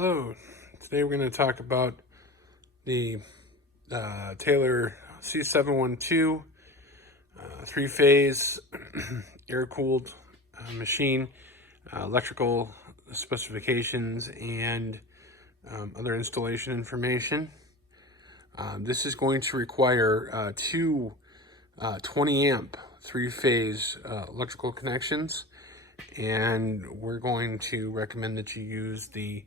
Hello, today we're going to talk about the Taylor C712 three-phase air-cooled machine, electrical specifications, and other installation information. This is going to require two 20 amp three-phase electrical connections, and we're going to recommend that you use the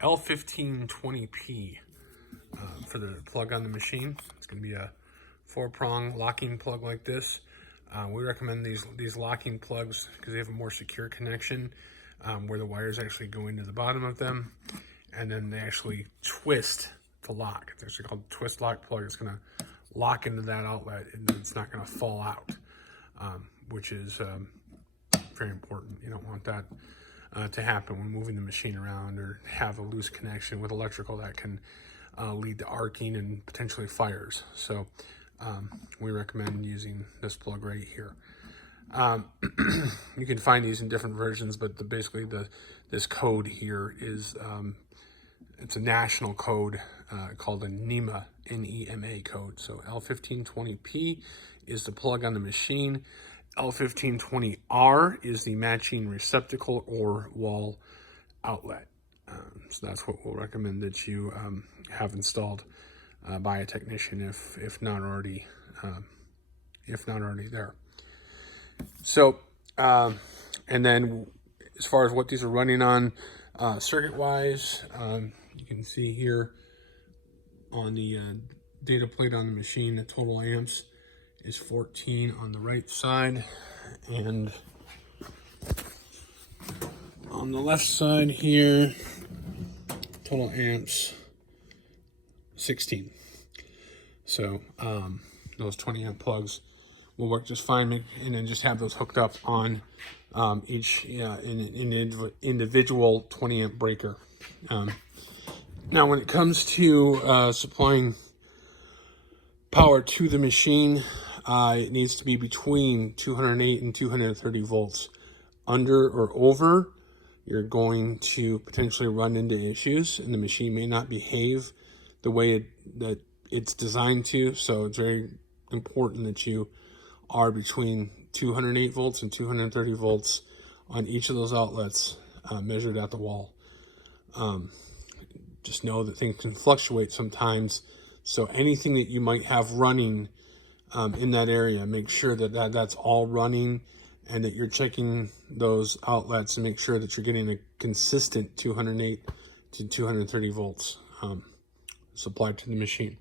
L1520P for the plug on the machine. It's going to be a 4-prong locking plug like this. We recommend these locking plugs because they have a more secure connection, where the wires actually go into the bottom of them, and then they actually twist to lock. It's actually called twist lock plug. It's going to lock into that outlet, and it's not going to fall out, which is very important. You don't want that to happen when moving the machine around, or have a loose connection with electrical that can lead to arcing and potentially fires. So we recommend using this plug right here. You can find these in different versions, but basically this code here is it's a national code called a NEMA, N-E-M-A code. So L1520P is the plug on the machine. L1520R is the matching receptacle or wall outlet. So that's what we'll recommend that you have installed by a technician if not already there. So and then as far as what these are running on circuit wise, you can see here on the data plate on the machine, the total amps is 14 on the right side, and on the left side here, total amps 16. So those 20 amp plugs will work just fine, and then just have those hooked up on each individual 20 amp breaker. Now when it comes to supplying power to the machine, it needs to be between 208 and 230 volts. Under or over, you're going to potentially run into issues, and the machine may not behave the way that it's designed to. So it's very important that you are between 208 volts and 230 volts on each of those outlets, measured at the wall. Just know that things can fluctuate sometimes. So anything that you might have running in that area, make sure that that's all running, and that you're checking those outlets and make sure that you're getting a consistent 208 to 230 volts supplied to the machine.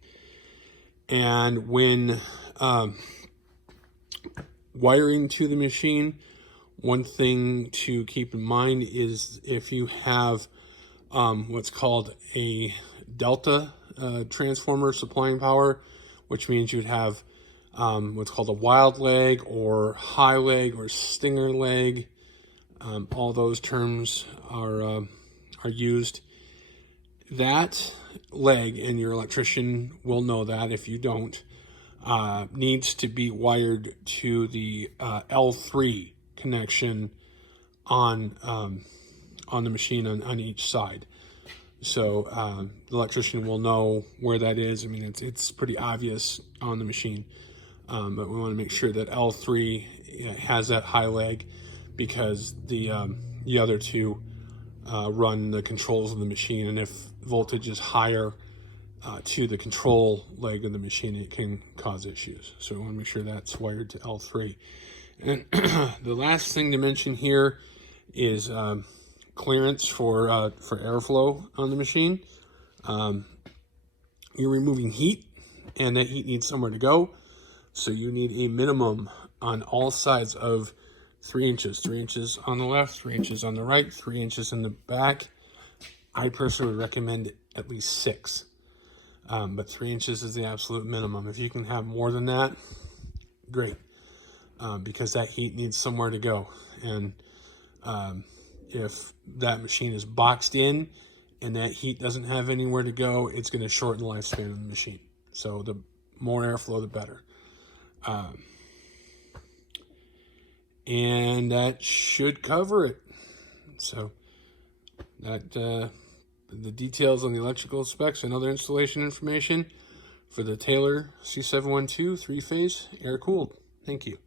And when wiring to the machine, one thing to keep in mind is if you have what's called a delta transformer supplying power, which means you'd have what's called a wild leg or high leg or stinger leg. All those terms are used. That leg, and your electrician will know that if you don't, needs to be wired to the L3 connection on the machine on each side. So the electrician will know where that is. I mean, it's pretty obvious on the machine, but we want to make sure that L3 has that high leg, because the other two run the controls of the machine, and if voltage is higher to the control leg of the machine, it can cause issues. So we want to make sure that's wired to L3. And the last thing to mention here is clearance for airflow on the machine. You're removing heat, and that heat needs somewhere to go. So you need a minimum on all sides of 3 inches. 3 inches on the left, 3 inches on the right, 3 inches in the back. I personally would recommend at least 6. But 3 inches is the absolute minimum. If you can have more than that, great. Because that heat needs somewhere to go. And if that machine is boxed in and that heat doesn't have anywhere to go, it's going to shorten the lifespan of the machine. So the more airflow, the better. And that should cover it. So That the details on the electrical specs and other installation information for the Taylor C712 3-phase air-cooled. Thank you.